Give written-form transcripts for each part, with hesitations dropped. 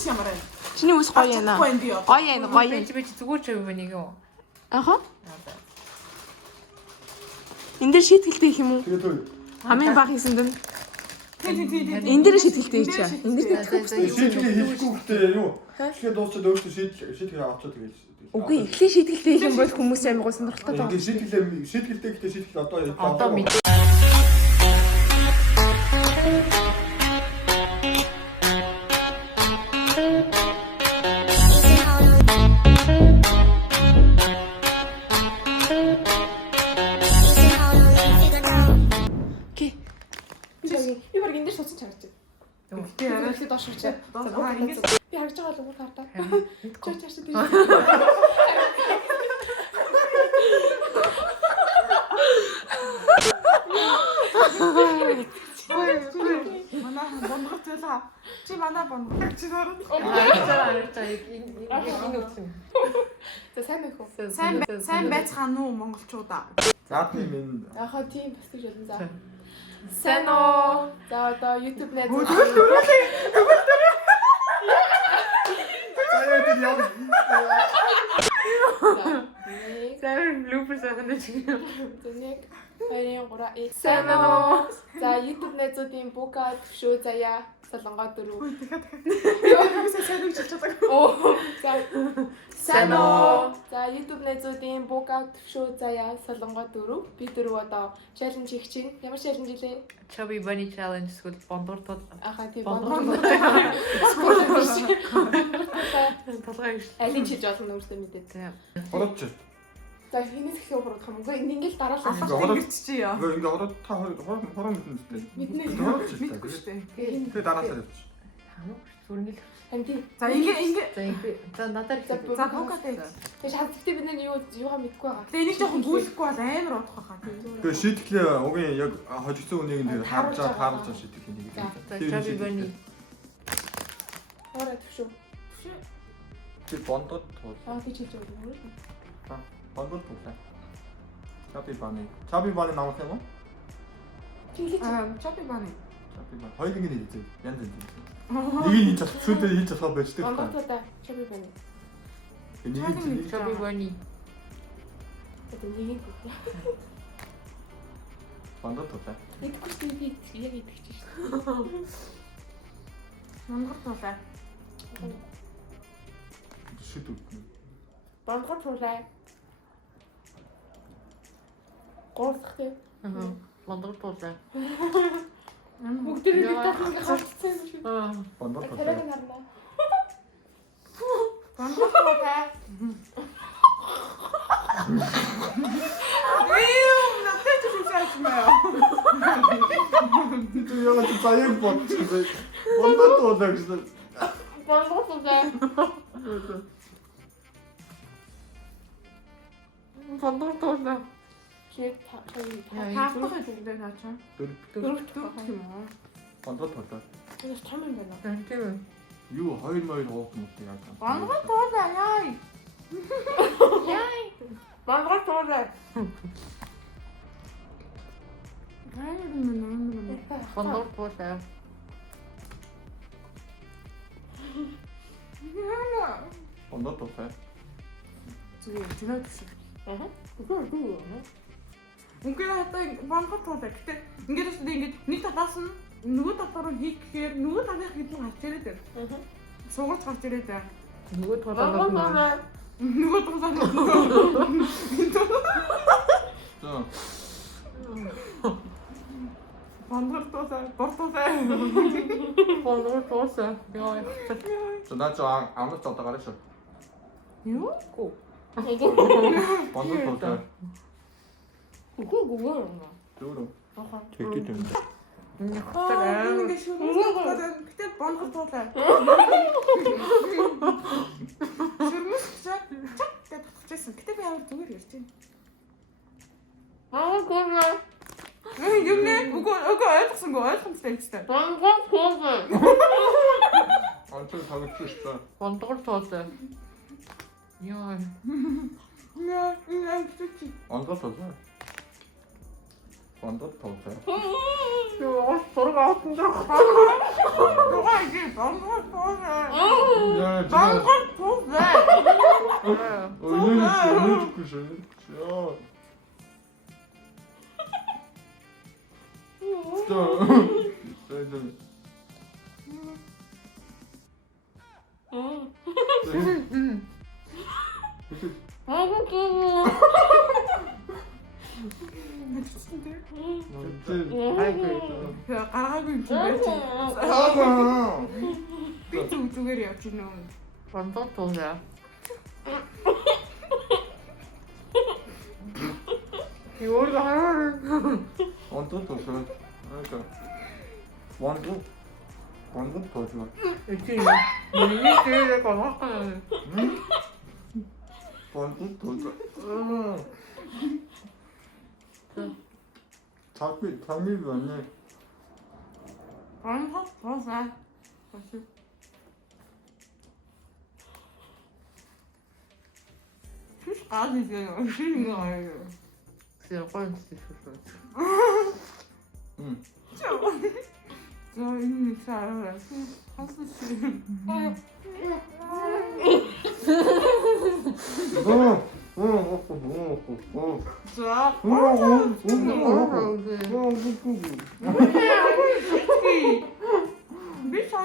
үс ямар байна? Чиний үс гоё байна. Гоё байна, гоё байна. Би зүгээр ч юм нэг юм. Аха. Энд дээр шийтгэлтэй их юм уу? Хамгийн бага хийсэн дэн. Тийм. Энд дээр шийтгэлтэй чи. Энд дээр шийдэл хийхгүй гэхдээ юу? Тэгэхээр дуусчаад өөртөө шийдэл авчаад тэгээд. үгүй эхлээ шийтгэлтэй их юм бол хүмүүс амар гоо сонирхолтой байна. Ингээд шийдэлтэй гэхдээ шийдэл одоо Одоо мэд. Би баг энэ дээр суусан чарч байна. Би арай Эхлээд доош шууч. ингэж Би харж байгаа л үгүй хартаа. Чоо чарч тийм. манай бонгор зэлээ. Чи манай бонгор чи нөрөө. Энэ үтсэн. За сайн байх уу? Сайн байцгаана уу монголчуудаа? заадны минь Яхаа тийм бас гэж болно за. Сайн уу? За одоо YouTube найз. Сайн блупер сайхан ч юм. Нэг 2 3 сайн уу? За YouTube найзуудын бука төвшөө заяа солонгоо 4. Сайн үг хэлж чадаагүй. Оо. Сайн уу? За YouTube найзуудын бука төвшөө заяа солонгоо 4. Би 4 одоо challenge хийх чинь. Ямар challenge илээ? Chubby bunny challenge эсвэл бондортод Ахаа тийм бондор. Толгой гэж. алин чиж болно өөртөө мэдээ. Тийм. хорооч. За хинээс их явах юм уу? Ингээл дараалал. Ингэж чи яа. Ингээ хороо та хороо мэднэ үстэй. Мэднэ. Мэдгүй шүү дээ. Тэгээ дараалал явчих. Хамаг зүрнэл. Анди. За ингээ За ингэ. За надад За за бокатай. Тэг шаардлагатай бид нар юугаа мэдгүй байгаа. Тэгээ энийг жоохон гүйлэхгүй бол амар удах байхаа. Тэгээ шийдэл угийн яг хожигдсан үнийг нь харуулж шийдэл нэг. Chubby bunny. Ороо төвшөө. Тэр бондод туул. Тэг чиж өгнө. бондод туул. Чаби баны намах юм уу? Тэглэж. Чопи баны. Чаби баны. Хоёулын нэг хэлээ. Янз янз. Нэг нь хийж авах, сүйдээ хийж авах байж тээ. Бондотоо чоби байна. Нэг Chubby bunny. Одоо нэг юм. бондод туул. Идэхгүй шүү би яг идэх чинь шүү. Монгол тулаа. Шүд үтнэ. Бонгор тулаа. Гоосхтэй. Бондор туулаа. Бүгд нэг тохиолдол хавцсан юм шүү. Бондод Тэрэг туул. нарна. Монгол тулаа. Эм, надад ч үсэж маяа. Ти яагаад баян бот. Бондод туул гэсэн. Бонгор тулаа. Бондор туулаа. Чи Таахгүй гэдэг наачаа. Дөрөвт юм уу? Бондод туул. энэ том юм байна. Тийм. Юу 2 хоох юм уу яа. Монгол тулаа яа. Яй. Бонгор тулаа. Бондор туулаа. Бондод туул. Зүгээр чиний төш. Аа. Үнгүй одоо монгол тулаа. Гэтэ ингээд л ингээд нэг талаас нь нөгөө талаар нь хийх гэхээр нөгөө талынх хэдэн гарч ирээд байна. Аа. Суугач гарч ирээд байна. Нөгөө туулаа. Нөгөө талаар нь. За. Монгол тулаа, бортулаа. Бондор туулаа. Яа. За наа чи амнаас одоо гараа шүү. Юу? Бондод туул. Гүгүү. Дөрөв. Ахаа. Тэгэд юм. Ингээд шүрмэс гэтээ бонгол тулаа. Шүрмэс чак гэдэг татчихсан. Гэтээ би амар зүгээр ярьж байна. Гүгүү. Юм нэ үгүй ойлгосонгүй ойлгомжтой юм чинь. Бонгор тулаа. Антон тагч шүү. Бондор туулаа. Яа. Яа, энэ чи. Бондод туул. Vanderpose. 이거 돌아가 같은데. 너가 이게 방긋포세. 야, 지금 방긋포세. 얼마나 죽고 싶어. 진짜. 야, 가라고 있지. 아, 삐뚤 우쭈게리야, 지는. 반도토세. 이거가 하나를. 완전 좋아. 그러니까 완전 더 좋아. 이게 이게 내가 막하는. 응? 완전 더 좋아. 장미도 왔네. 방긋포세. 아니, 지금 쉬는 거 아니에요. 진짜 뻔했어 있었어. 응. 저 이미 잘 하수씨. 자, 미쳤어.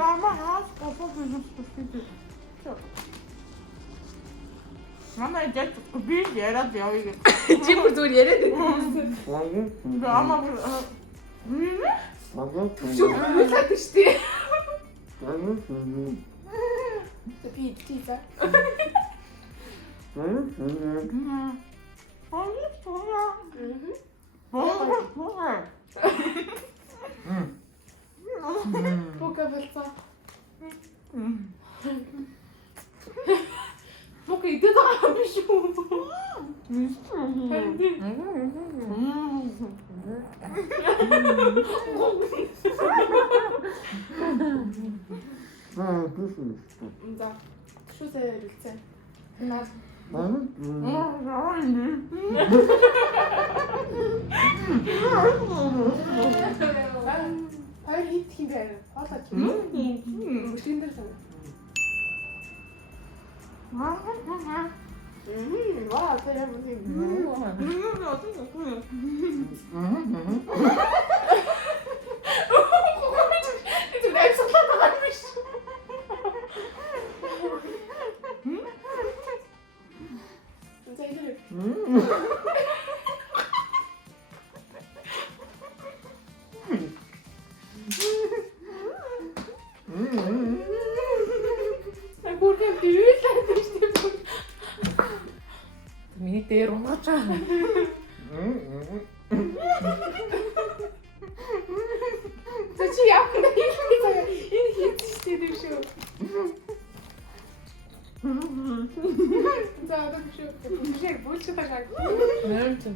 Ama rahat kapatıyoruz. Ama Ece bir yere diyor. 집을 둘 얘네들. Ama 좀 불사듯이. 비 진짜. 보까 벌써. 보까 이때다 안 비쇼. 자, 슈즈를 째. 나. Hayır hit gibi. Valla ki. Şimdi sana. Valla sen 지금 내 손가락 나가고 있어. 진짜 이들. 나 볼까 비밀사도 işte bu. 미니 때로 맞잖아. Saçı yapma yeni hissediyorum şu. Daha da bir şey bu çıkacak. nerede?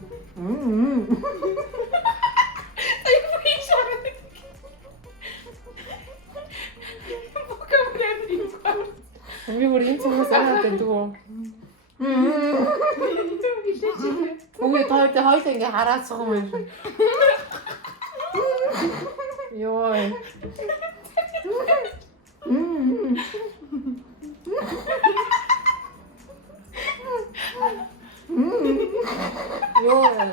Ay bu işaret. Bu kabul edeyim. 우리 우리 인터넷 살때 누워. Çok bir şey çıktı. 우리 더할때 할때 이게 알아서 그러면. 요이. 요이.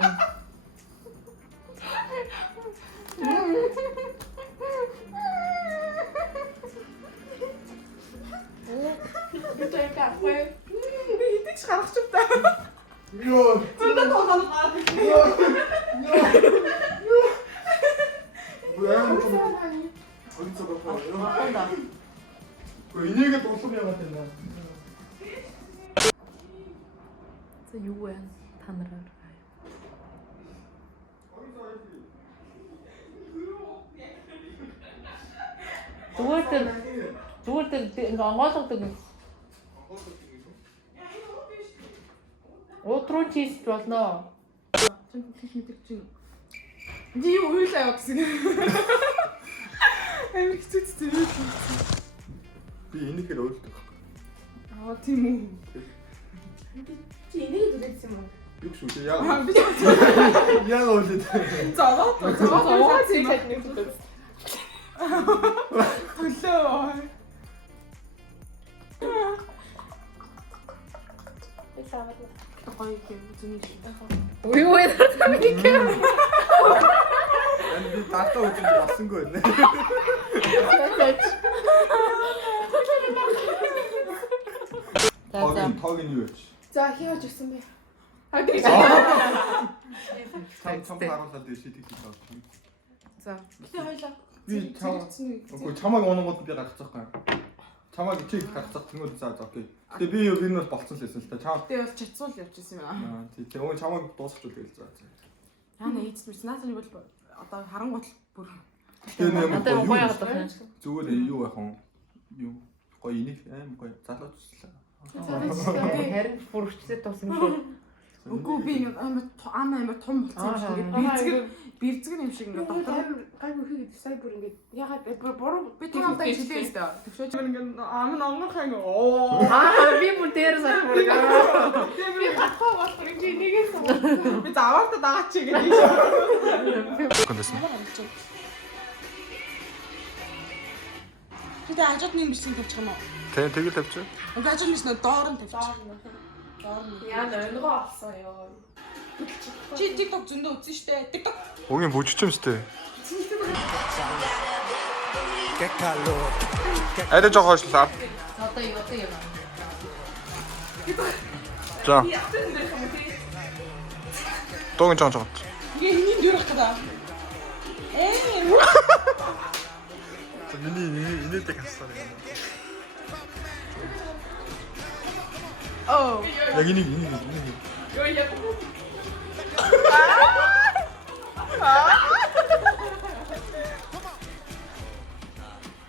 Güzel kahve. Hiç kalkışıp da. 이야. 진짜 더 나는 거 뭐야? Güzel. 어디서 봤어? 한다. 왜 인형이 또 소리가 같았나? 저 유엔 단어를 알아요. 죽을 때 이거 안 와서 때 옷 Руу чист болно. Чин мэдэх чинь. Ди юу уйлаа гэсэн. Амар хэцүүцтэй. Би энийхээр ойлдог. Аа тийм үү. Чи энийг үлээсэн юм уу? Юу шүү дээ Аа яа. би Яа ойлдог. зовоо тийм Чи нэг үлээсэн. төлөө. Эсаваа. Гоё юм зүний шиг. Юу вэ? Энэ би тартаа үзэж болсонгүй байна. Тог нь юу вэ? За хийж өгсөн бэ. Аа тэгэж. Цам харуулаад шийдэх гэж байна. За. Гэтэ хоёлаа. Би үгүй чамайг ононгууд би гаргацгаахгүй. Чамайг чи гаргацгах тэнгуүл за окей. Тэгээ би юу энэ бол болцсон л байсан л та. Чам. Гэтэ бол чацуул явчихсан юм аа. Аа тийм өө чамайг дуусчихвол гээл за. Яна ийдс биш наасан бол одоо харангуут бүр Тэгээ нэмээ Одоо гоё яагаад байна? зүгээр юу байх вэ? Юу гоё энийг аим гоё залуучлаа. Харин бүрчтэй тусна шүү. үгүй би амар том болсон юм шиг ингээд бэрзгэр юм шиг ингээд дотор гайгүй хийгээд сая бүр ингээд ягаад буруу би том амтай жилээ өстө. Төвшөөч ингээд ам онгорхай ингээд оо. Би бүр дээр сар бүр. би хатгаа болох юм чи нэгээс Би заваартаа дагаад чи гэдэг. Контэс. Гэтэ ажууд нэг бичсэн тавьчих юм уу? Тэгэл тавьчих. Уг ажууд биш нөө доор нь тавьчих. Доор нь. яа нөгөө авсан ёо. Чи TikTok зөндөө үзэн штэ. TikTok. Угийн бүжиж юм штэ. Айдаа жоо хойшлаа. Одоо юу юм? За. Тогон жоо. Ингээ хэнийг дөрөх гэдэг. Миний инээдэг хасаар юм. Oh. Яг энийг. Ёо яа.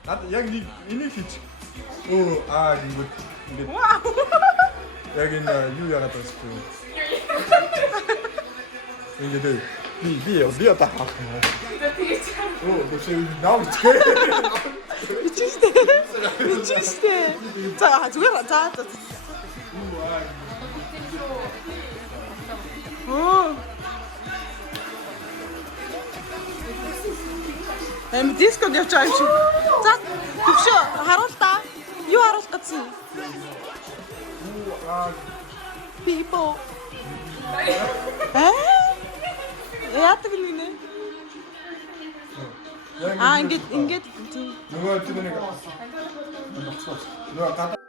Наад яг энийг хийж. Ингээд. Яг энэ юу яагаад байна вэ? Ингээд би одоо хаах юм аа. Бишээ навч. Бичээстэй. За зүгээр за. Дискод явж байгаа юм шиг. За төвшөө харуул та. Юу харуулах гэсэн? People. Яадаг юм нэ? Ингээд нөгөө тийм нэг. Нөгөө гадаа